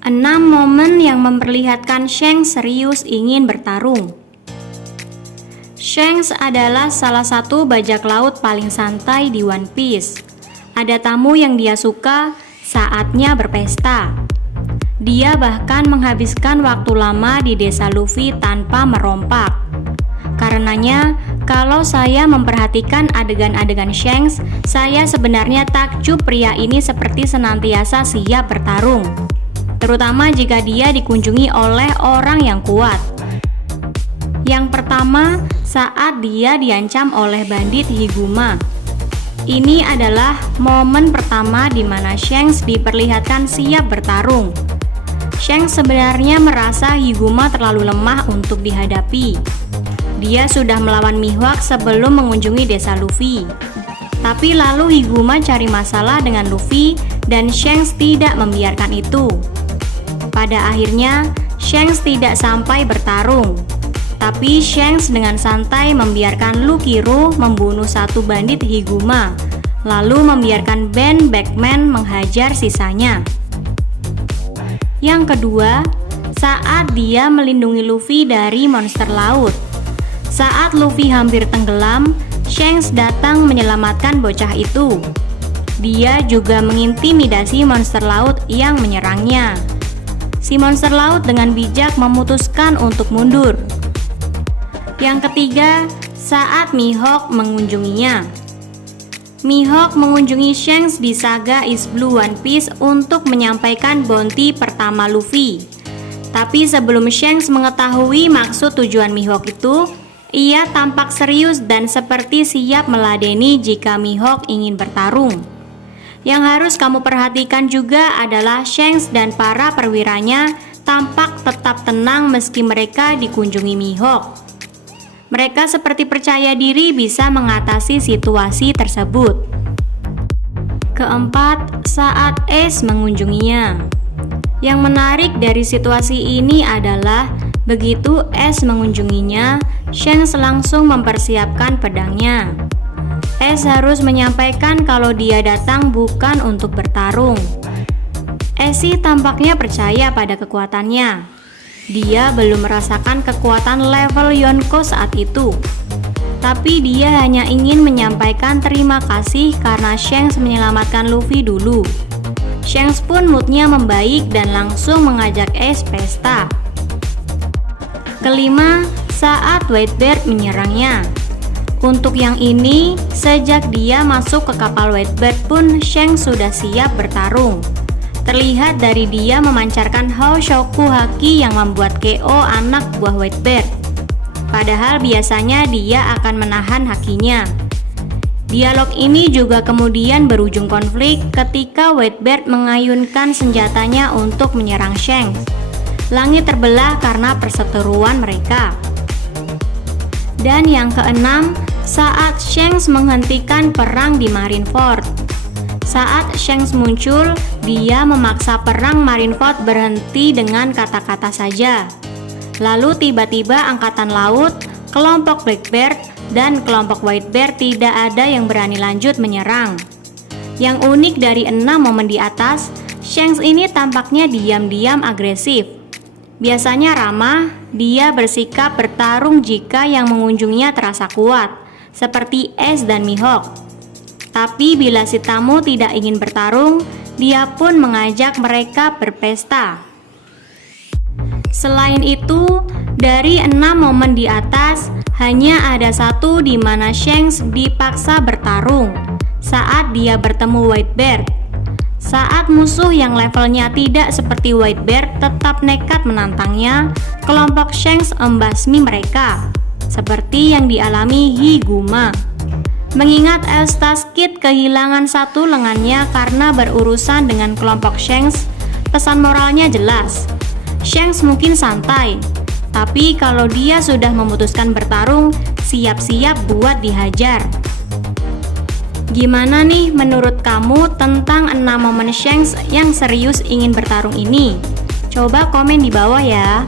6 momen yang memperlihatkan Shanks serius ingin bertarung. Shanks adalah salah satu bajak laut paling santai di One Piece. Ada tamu yang dia suka, saatnya berpesta. Dia bahkan menghabiskan waktu lama di desa Luffy tanpa merompak. Karenanya, kalau saya memperhatikan adegan-adegan Shanks, saya sebenarnya takjub pria ini seperti senantiasa siap bertarung. Terutama jika dia dikunjungi oleh orang yang kuat. Yang pertama, saat dia diancam oleh bandit Higuma. Ini adalah momen pertama di mana Shanks diperlihatkan siap bertarung. Shanks sebenarnya merasa Higuma terlalu lemah untuk dihadapi. Dia sudah melawan Mihawk sebelum mengunjungi desa Luffy. Tapi lalu Higuma cari masalah dengan Luffy dan Shanks tidak membiarkan itu. Pada akhirnya, Shanks tidak sampai bertarung. Tapi Shanks dengan santai membiarkan Lukiru membunuh satu bandit Higuma, lalu membiarkan Ben Beckman menghajar sisanya. Yang kedua, saat dia melindungi Luffy dari monster laut. Saat Luffy hampir tenggelam, Shanks datang menyelamatkan bocah itu. Dia juga mengintimidasi monster laut yang menyerangnya. Si monster laut dengan bijak memutuskan untuk mundur. Yang ketiga, saat Mihawk mengunjunginya. Mihawk mengunjungi Shanks di saga East Blue One Piece untuk menyampaikan bounty pertama Luffy. Tapi sebelum Shanks mengetahui maksud tujuan Mihawk itu, ia tampak serius dan seperti siap meladeni jika Mihawk ingin bertarung. Yang harus kamu perhatikan juga adalah Shanks dan para perwiranya tampak tetap tenang meski mereka dikunjungi Mihawk. Mereka seperti percaya diri bisa mengatasi situasi tersebut. Keempat, saat Ace mengunjunginya. Yang menarik dari situasi ini adalah begitu Ace mengunjunginya, Shanks langsung mempersiapkan pedangnya. Ace harus menyampaikan kalau dia datang bukan untuk bertarung. Ace tampaknya percaya pada kekuatannya. Dia belum merasakan kekuatan level Yonko saat itu. Tapi dia hanya ingin menyampaikan terima kasih karena Shanks menyelamatkan Luffy dulu. Shanks pun moodnya membaik dan langsung mengajak Ace pesta. Kelima, saat Whitebeard menyerangnya. Untuk yang ini, sejak dia masuk ke kapal Whitebeard pun Shanks sudah siap bertarung. Terlihat dari dia memancarkan Hoshoku Haki yang membuat KO anak buah Whitebeard. Padahal biasanya dia akan menahan hakinya. Dialog ini juga kemudian berujung konflik ketika Whitebeard mengayunkan senjatanya untuk menyerang Shanks. Langit terbelah karena perseteruan mereka. Dan yang keenam, saat Shanks menghentikan perang di Marineford. Saat Shanks muncul, dia memaksa perang Marineford berhenti dengan kata-kata saja. Lalu tiba-tiba angkatan laut, kelompok Blackbeard, dan kelompok Whitebeard tidak ada yang berani lanjut menyerang. Yang unik dari 6 momen di atas, Shanks ini tampaknya diam-diam agresif. Biasanya ramah, dia bersikap bertarung jika yang mengunjunginya terasa kuat, seperti Ace dan Mihawk. Tapi bila si tamu tidak ingin bertarung, dia pun mengajak mereka berpesta. Selain itu, dari 6 momen di atas, hanya ada satu di mana Shanks dipaksa bertarung saat dia bertemu Whitebeard. Saat musuh yang levelnya tidak seperti Whitebeard tetap nekat menantangnya, kelompok Shanks membasmi mereka, seperti yang dialami Higuma. Mengingat Eustace Kid kehilangan satu lengannya karena berurusan dengan kelompok Shanks, pesan moralnya jelas. Shanks mungkin santai, tapi kalau dia sudah memutuskan bertarung, siap-siap buat dihajar. Gimana nih menurut kamu tentang 6 momen Shanks yang serius ingin bertarung ini? Coba komen di bawah ya.